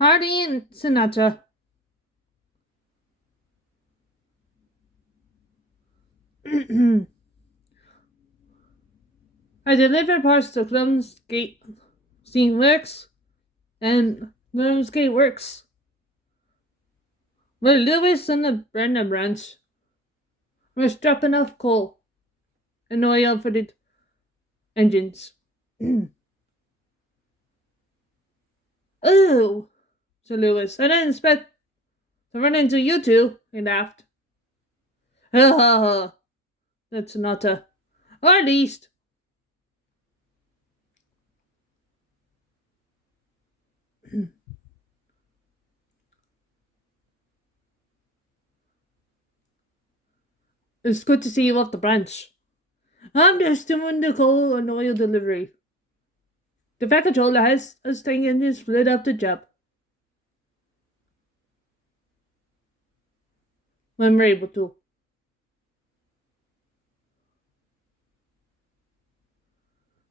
Harley and sonata. I deliver parts to Clem's Gate Steam Works and Clem's Gate Works. Where Lewis and the Brenda branch were strapping off coal and oil for the engines. Oh, said Lewis. I didn't expect to run into you two, he laughed. Ha ha ha, said Sonata. Or at least. It's good to see you off the branch. I'm just doing the coal and oil delivery. The package holder has a thing and is split up the job. When we're able to.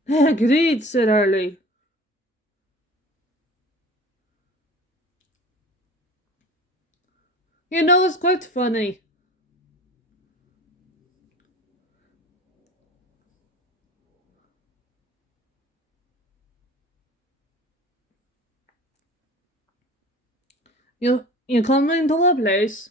Agreed, said Harley. You know, it's quite funny. You come into a place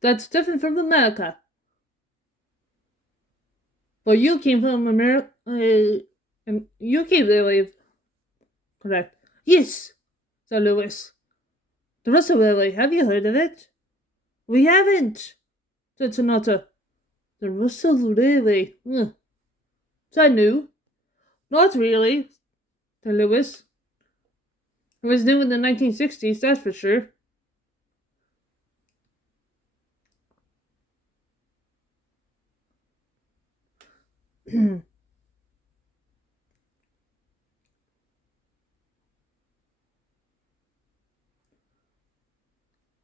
that's different from America. But you came from America, and you came there with, correct? Yes, said Lewis. The Russell Railway, have you heard of it? We haven't, said Sonata. The Russell Railway. Is that new? Not really, said Lewis. It was new in the 1960s, that's for sure.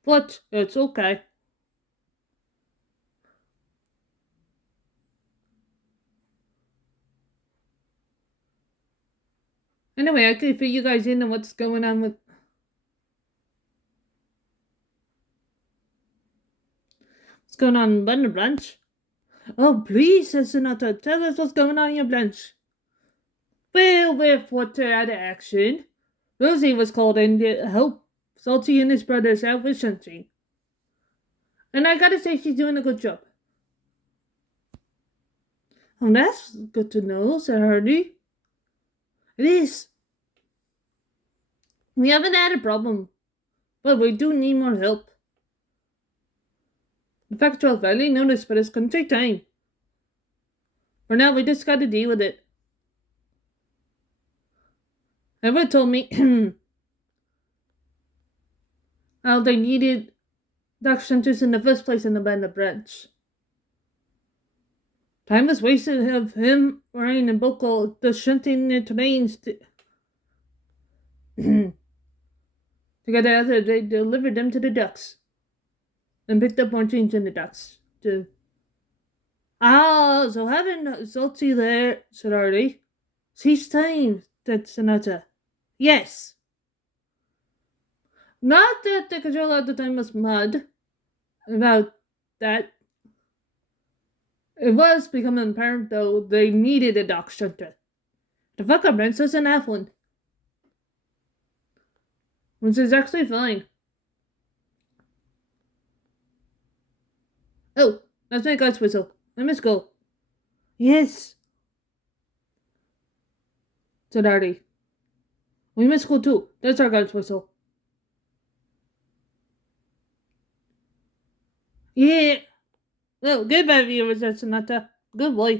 But it's okay. Anyway, I could fill you guys in on what's going on with Bundle Branch. Oh, please, says Sonata, tell us what's going on in your branch. Well, we're put out of action. Rosie was called in to help Salty and his brothers out with something. And I gotta say, she's doing a good job. Oh, that's good to know, said Harley. It is. We haven't had a problem, but we do need more help. The factual value noticed, but it's gonna take time. For now, we just gotta deal with it. Everyone told me how they needed dark centers in the first place in the Band Branch. Time was wasted of him wearing in Boko the shunting the trains together after they delivered them to the ducks and picked up more things in the ducks too. Ah, so having Salty there, said Harley. Cease time, said Sonata. Yes. Not that the control at the time was mad about that. It was becoming apparent, though, they needed a dock shunter. The fucker Prince doesn't have one. Which is actually fine. Oh, that's my guy's whistle. I must go. Yes, said Artie. We must go too. That's our guy's whistle. Yeah. Well, goodbye, viewers. That's Sonata. Goodbye.